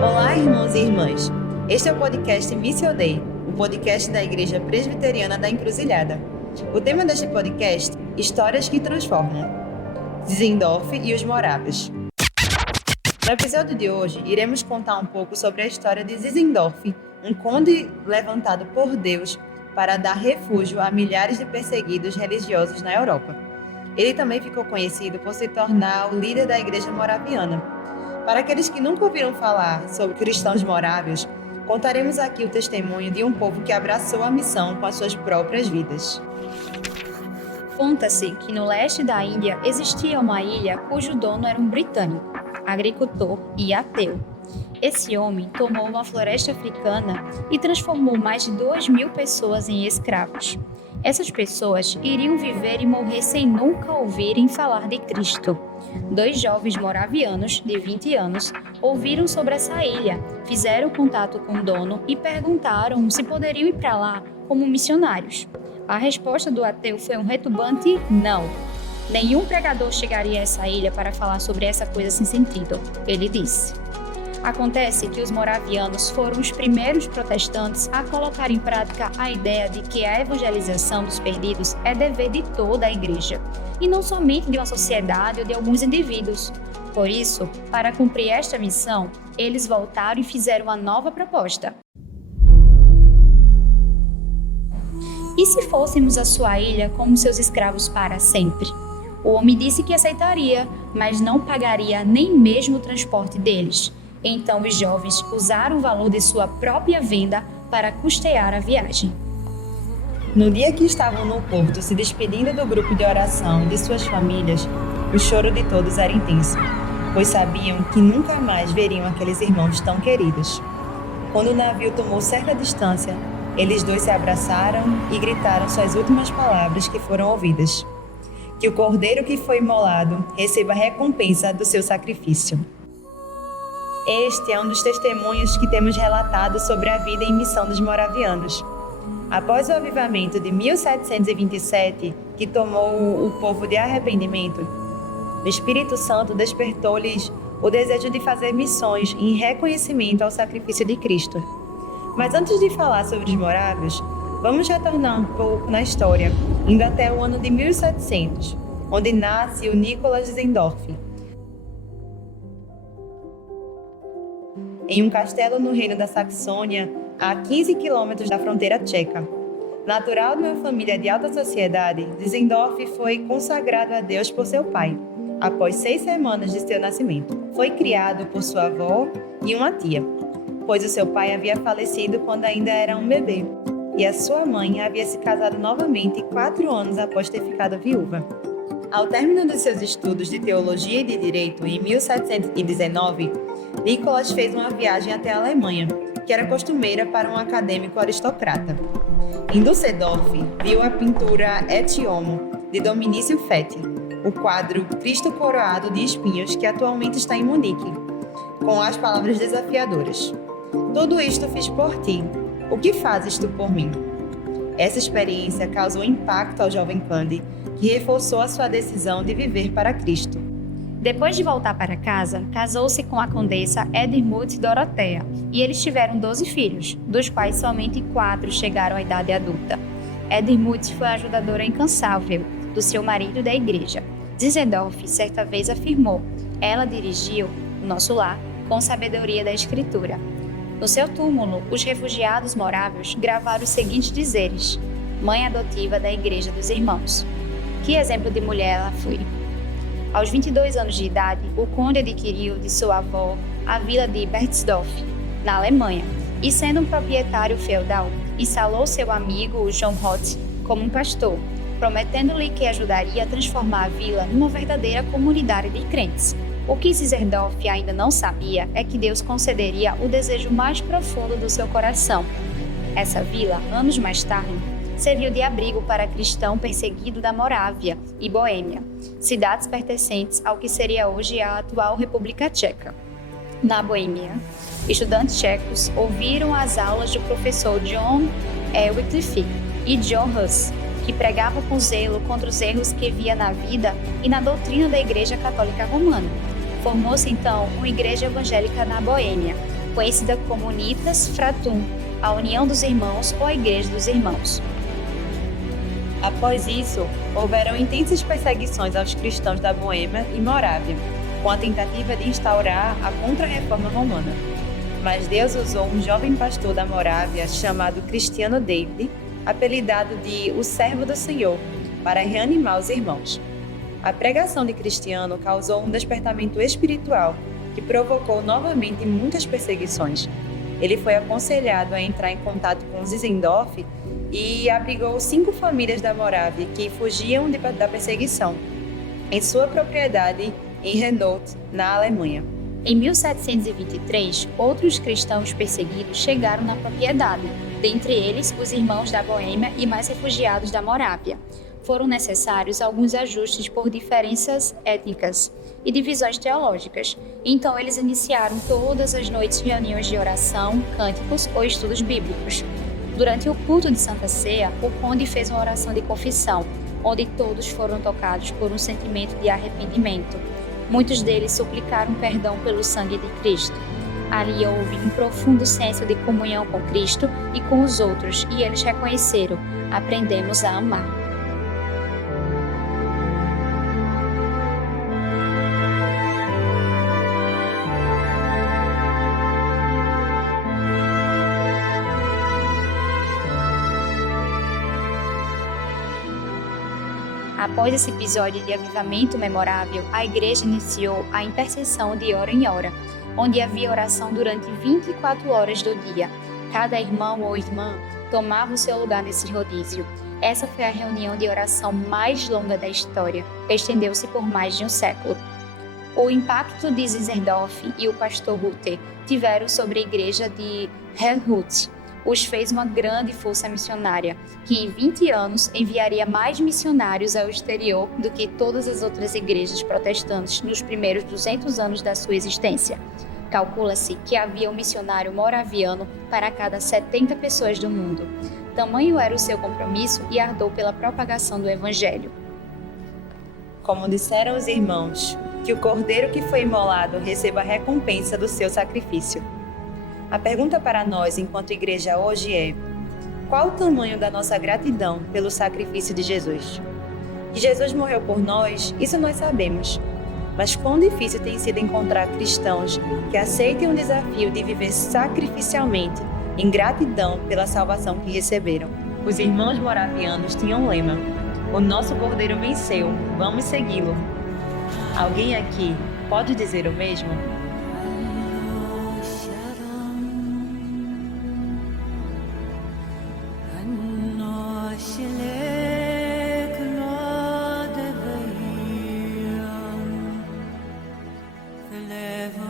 Olá, irmãos e irmãs. Este é o podcast Missio Dei, o podcast da Igreja Presbiteriana da Encruzilhada. O tema deste podcast: Histórias que Transformam. Zizendorf e os Morávios. No episódio de hoje, iremos contar um pouco sobre a história de Zizendorf, um conde levantado por Deus para dar refúgio a milhares de perseguidos religiosos na Europa. Ele também ficou conhecido por se tornar o líder da Igreja Moraviana. Para aqueles que nunca ouviram falar sobre cristãos morávios, contaremos aqui o testemunho de um povo que abraçou a missão com as suas próprias vidas. Conta-se que no leste da Índia existia uma ilha cujo dono era um britânico, agricultor e ateu. Esse homem tomou uma floresta africana e transformou mais de 2.000 pessoas em escravos. Essas pessoas iriam viver e morrer sem nunca ouvirem falar de Cristo. 2 jovens moravianos de 20 anos ouviram sobre essa ilha, fizeram contato com o dono e perguntaram se poderiam ir para lá como missionários. A resposta do ateu foi um retumbante não. Nenhum pregador chegaria a essa ilha para falar sobre essa coisa sem sentido, ele disse. Acontece que os moravianos foram os primeiros protestantes a colocar em prática a ideia de que a evangelização dos perdidos é dever de toda a igreja, e não somente de uma sociedade ou de alguns indivíduos. Por isso, para cumprir esta missão, eles voltaram e fizeram uma nova proposta. E se fôssemos a sua ilha como seus escravos para sempre? O homem disse que aceitaria, mas não pagaria nem mesmo o transporte deles. Então os jovens usaram o valor de sua própria venda para custear a viagem. No dia que estavam no porto se despedindo do grupo de oração e de suas famílias, o choro de todos era intenso, pois sabiam que nunca mais veriam aqueles irmãos tão queridos. Quando o navio tomou certa distância, eles dois se abraçaram e gritaram suas últimas palavras que foram ouvidas: que o cordeiro que foi imolado receba a recompensa do seu sacrifício. Este é um dos testemunhos que temos relatado sobre a vida e missão dos moravianos. Após o avivamento de 1727, que tomou o povo de arrependimento, o Espírito Santo despertou-lhes o desejo de fazer missões em reconhecimento ao sacrifício de Cristo. Mas antes de falar sobre os morávios, vamos retornar um pouco na história, indo até o ano de 1700, onde nasce o Nicholas Zizendorf, em um castelo no reino da Saxônia, a 15 quilômetros da fronteira tcheca. Natural de uma família de alta sociedade, Zizendorf foi consagrado a Deus por seu pai, após 6 semanas de seu nascimento. Foi criado por sua avó e uma tia, pois o seu pai havia falecido quando ainda era um bebê, e a sua mãe havia se casado novamente 4 anos após ter ficado viúva. Ao término dos seus estudos de teologia e de direito, em 1719, Nicholas fez uma viagem até a Alemanha, que era costumeira para um acadêmico aristocrata. Em Düsseldorf, viu a pintura Et Homo, de Dominício Feti, o quadro Cristo Coroado de Espinhos, que atualmente está em Munique, com as palavras desafiadoras: tudo isto fiz por ti, o que fazes tu por mim? Essa experiência causou impacto ao jovem conde, que reforçou a sua decisão de viver para Cristo. Depois de voltar para casa, casou-se com a condessa Edmund Dorothea e eles tiveram 12 filhos, dos quais somente 4 chegaram à idade adulta. Edmund foi a ajudadora incansável do seu marido e da igreja. Zizendorf certa vez afirmou: ela dirigiu o nosso lar com sabedoria da Escritura. No seu túmulo, os refugiados morávios gravaram os seguintes dizeres: mãe adotiva da Igreja dos Irmãos. Que exemplo de mulher ela foi! Aos 22 anos de idade, o conde adquiriu de sua avó a vila de Bernsdorf, na Alemanha, e sendo um proprietário feudal, instalou seu amigo, o John Roth, como um pastor, prometendo-lhe que ajudaria a transformar a vila numa verdadeira comunidade de crentes. O que Zizendorf ainda não sabia é que Deus concederia o desejo mais profundo do seu coração. Essa vila, anos mais tarde, serviu de abrigo para cristão perseguido da Morávia e Boêmia, cidades pertencentes ao que seria hoje a atual República Tcheca. Na Boêmia, estudantes tchecos ouviram as aulas do professor John Wycliffe e John Hus, que pregava com zelo contra os erros que via na vida e na doutrina da Igreja Católica Romana. Formou-se então uma igreja evangélica na Boêmia, conhecida como Unitas Fratum, a União dos Irmãos ou a Igreja dos Irmãos. Após isso, houveram intensas perseguições aos cristãos da Boêmia e Morávia, com a tentativa de instaurar a Contra-Reforma Romana. Mas Deus usou um jovem pastor da Morávia chamado Cristiano David, apelidado de O Servo do Senhor, para reanimar os irmãos. A pregação de Cristiano causou um despertamento espiritual que provocou novamente muitas perseguições. Ele foi aconselhado a entrar em contato com Zinzendorf e abrigou 5 famílias da Morávia que fugiam da perseguição em sua propriedade em Renault, na Alemanha. Em 1723, outros cristãos perseguidos chegaram na propriedade, dentre eles os irmãos da Boêmia e mais refugiados da Morávia. Foram necessários alguns ajustes por diferenças étnicas e divisões teológicas. Então eles iniciaram todas as noites reuniões de oração, cânticos ou estudos bíblicos. Durante o culto de Santa Ceia, o conde fez uma oração de confissão, onde todos foram tocados por um sentimento de arrependimento. Muitos deles suplicaram perdão pelo sangue de Cristo. Ali houve um profundo senso de comunhão com Cristo e com os outros, e eles reconheceram: aprendemos a amar. Após esse episódio de avivamento memorável, a igreja iniciou a intercessão de hora em hora, onde havia oração durante 24 horas do dia. Cada irmão ou irmã tomava o seu lugar nesse rodízio. Essa foi a reunião de oração mais longa da história. Estendeu-se por mais de um século. O impacto de Zinzendorf e o pastor Ruther tiveram sobre a igreja de Herrnhut os fez uma grande força missionária, que em 20 anos enviaria mais missionários ao exterior do que todas as outras igrejas protestantes nos primeiros 200 anos da sua existência. Calcula-se que havia um missionário moraviano para cada 70 pessoas do mundo. Tamanho era o seu compromisso e ardor pela propagação do Evangelho. Como disseram os irmãos, que o cordeiro que foi imolado receba a recompensa do seu sacrifício. A pergunta para nós, enquanto igreja hoje é: qual o tamanho da nossa gratidão pelo sacrifício de Jesus? Que Jesus morreu por nós, isso nós sabemos. Mas quão difícil tem sido encontrar cristãos que aceitem o desafio de viver sacrificialmente em gratidão pela salvação que receberam. Os irmãos moravianos tinham um lema: o nosso cordeiro venceu, vamos segui-lo. Alguém aqui pode dizer o mesmo? Never